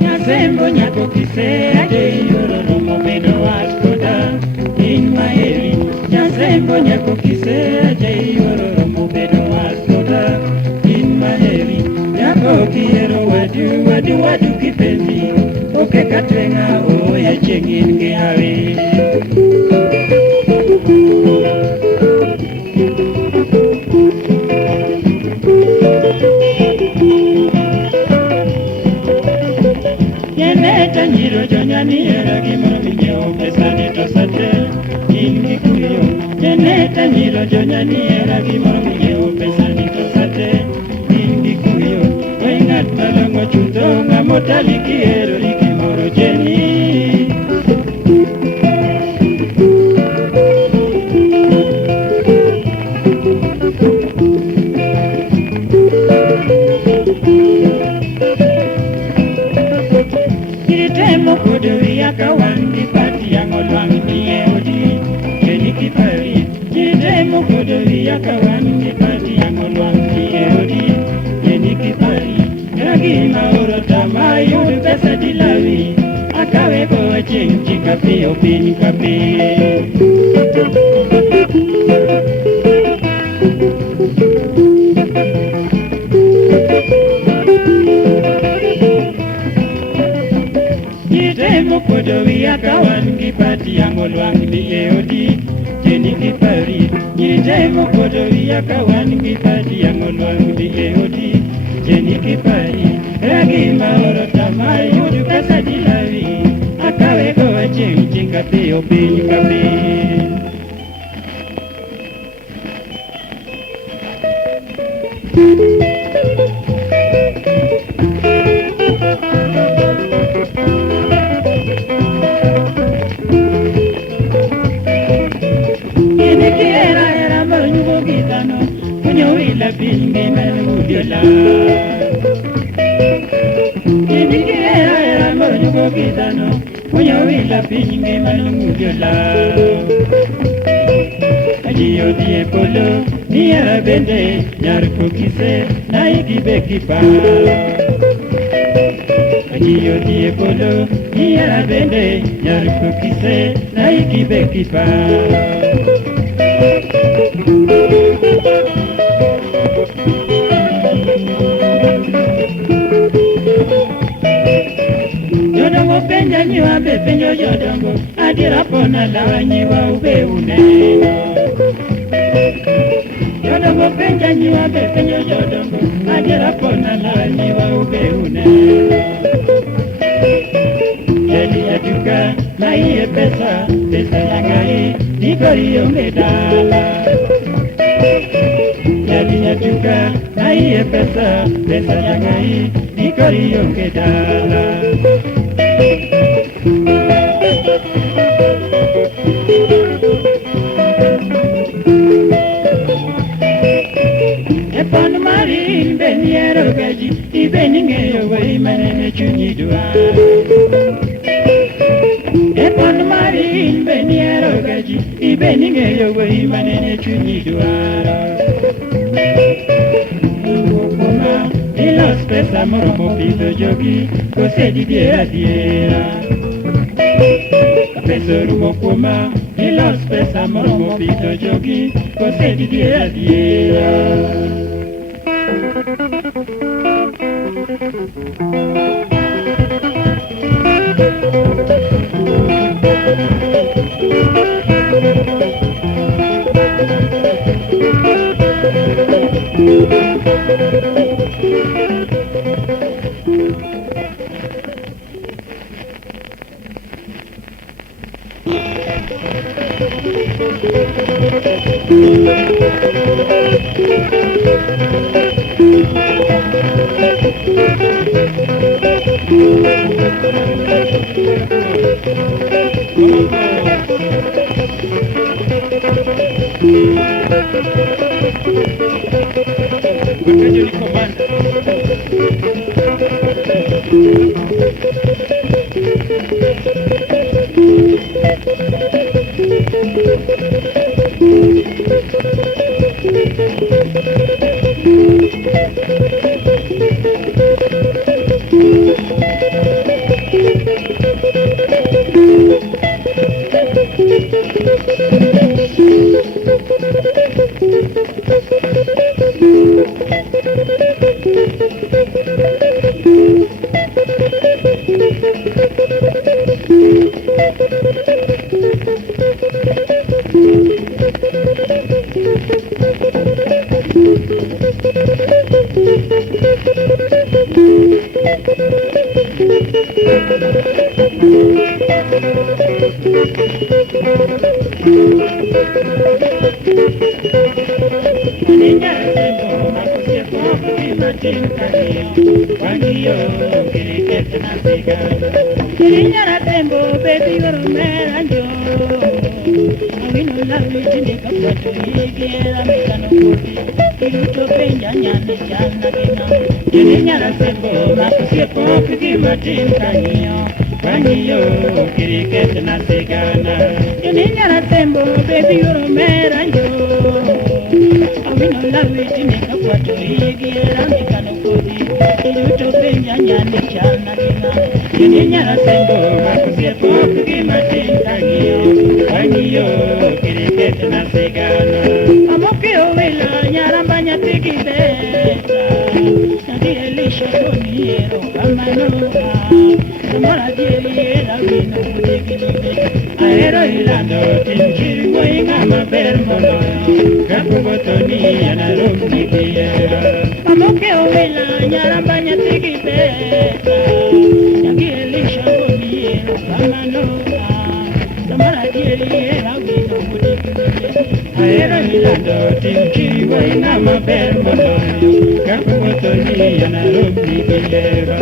Nyasembo nyako kisera de yoro romo bedo waskoda in maeri. Nyasembo nyako kisera de yoro romo bedo waskoda in maeri. Nyako kiero wadu kipenzi oke katwenga oya chengin ke hawi. Yeneta nyiro jonyani era gimoro minyeo pesani to sate in gikuyo. Yeneta nyiro jonyani era gimoro minyeo pesani to sate in gikuyo. Oingat malongo chuto ngamotali kiero gimoro jeni. Temo kodo yaka wangi pati yang olwang niye odi jeni kipari. Temo kodo yaka wangi pati yang olwang niye odi jeni kipari. Ragi mauro tama yud pesa dilawi akawe ko cheng chikapi opin kapi. Temo kodo yaka wangi pati yang olwang niye odi jeni kipari. Temo kodo yaka wangi pati yang olwang niye odi jeni kipari. Ragi mauro tama yudu kasa dilawi akawe ko cheng chikapi opin kapi. La pingue meludiola Ini era morjugo gitano Munyawi la pingue meludiola Ajiyo die polo Niera bende Nyarko kise Naiki beki pa Ajiyo die polo Niera bende Nyarko kise Naiki beki pa Yodongo penja nyiwa be penjo yodongo Adira pona lawa nyiwa ube uneno Yodongo penja nyiwa be penjo yodongo Adira pona lawa nyiwa ube uneno Yeli ya duka na iye pesa Pesa yangai Nikori yonge dala Yeli ya duka na iye pesa Pesa yangai Nikori yonge dala Epon marin beniero gaji Ibeningeyo way manene chunidua Epon marin beniero gaji Ibeningeyo way manene chunidua Ukoma Ilos pesa moromo pito jogi Kosedi diera diera Peso rumo kuma Ilos pesa moromo pito jogi Kosedi diera diera Jadi komando. Banyo, cricket nasiga. Kirinyara tembo, baby, you're a man, we no love you to make a photo, Yigira, Mikano, Kiruto, Benjana, Jana, Kirinyara tembo, Makusia, Poki, Martin, Banyo, cricket nasiga. Kirinyara tembo, baby, you're a man, we no love you to make a photo, Yigira, Mikano, Kiruto, Benjana, Jana, Kirinyara tembo, Makusia, Poki, Martin, Banyo, cricket nasigana. Amokio wila nyarambanya tikibeta. Nadi elisha doniero kamanoa. Samara dieriera vino kutikibebe. Aero ilando tinchiri moinga mabermono. Kapu botoni anarumni kiera. Amokio wila nyarambanya tikibeta. Nadi elisha doniero kamanoa. Aero hilando tinchiri waina maber monoyo Kapu botoni anarumni bilera